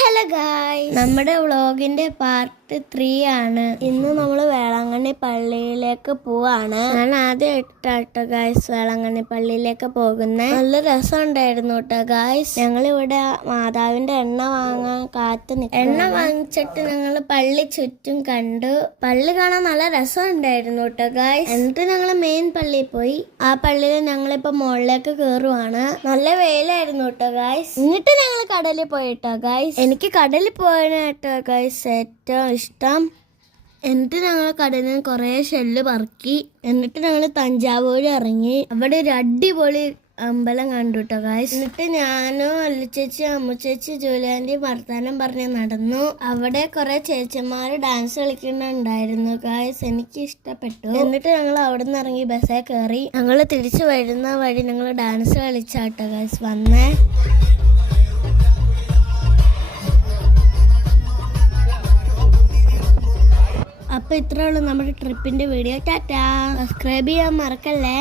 Hello guys, നമ്മുടെ വ്ളോഗിന്റെ part 3 ആണ്. ഇന്ന് നമ്മൾ വേളാങ്കണ്ണി പള്ളിയിലേക്ക് പോവാണ്. ഞാൻ ആദ്യമായിട്ടാട്ടോ ഗായ്സ് വേളാങ്കണ്ണി പള്ളിയിലേക്ക് പോകുന്നത്. നല്ല രസം ഉണ്ടായിരുന്നു കേട്ടോ ഗായ്സ്. ഞങ്ങളിവിടെ മാതാവിന്റെ എണ്ണ വാങ്ങാൻ എണ്ണ വാങ്ങിച്ചിട്ട് ഞങ്ങൾ പള്ളി ചുറ്റും കണ്ടു. പള്ളി കാണാൻ നല്ല രസം ഉണ്ടായിരുന്നു കേട്ടോ ഗായ്സ്. എന്നിട്ട് ഞങ്ങൾ മെയിൻ പള്ളിയിൽ പോയി. ആ പള്ളിയിൽ ഞങ്ങളിപ്പോ മുകളിലേക്ക് കയറുവാണ്. നല്ല വെയിലായിരുന്നു കേട്ടോ ഗായ്സ്. എന്നിട്ട് ഞങ്ങൾ കടലിൽ പോയിട്ടോ ഗായ്സ്. എനിക്ക് കടലിൽ പോകാനായിട്ടോ ഗൈസ് ഏറ്റവും ഇഷ്ടം. എന്നിട്ട് ഞങ്ങൾ കടലിൽ നിന്ന് കുറേ ഷെല്ല് പറക്കി. എന്നിട്ട് ഞങ്ങൾ തഞ്ചാവൂർ ഇറങ്ങി. അവിടെ ഒരു അടിപൊളി അമ്പലം കണ്ടു കേട്ടോ ഗായ്സ്. എന്നിട്ട് ഞാനും അല്ലിച്ചേച്ചി, അമ്മുച്ചേച്ചി, ജൂലിയാൻ്റെ വർത്താനം പറഞ്ഞ് നടന്നു. അവിടെ കുറെ ചേച്ചിമാര് ഡാൻസ് കളിക്കുന്നുണ്ടായിരുന്നു ഗായ്സ്. എനിക്ക് ഇഷ്ടപ്പെട്ടു. എന്നിട്ട് ഞങ്ങൾ അവിടെ നിന്ന് ഇറങ്ങി ബസ്സേ കയറി. ഞങ്ങൾ തിരിച്ചു വരുന്ന വഴി ഞങ്ങൾ ഡാൻസ് കളിച്ചാട്ടോ ഗായ്സ് വന്നേ. അപ്പോൾ ഇത്രേ ഉള്ളൂ നമ്മുടെ ട്രിപ്പിന്റെ വീഡിയോ. ടാറ്റാ. സബ്സ്ക്രൈബ് ചെയ്യാൻ മറക്കല്ലേ.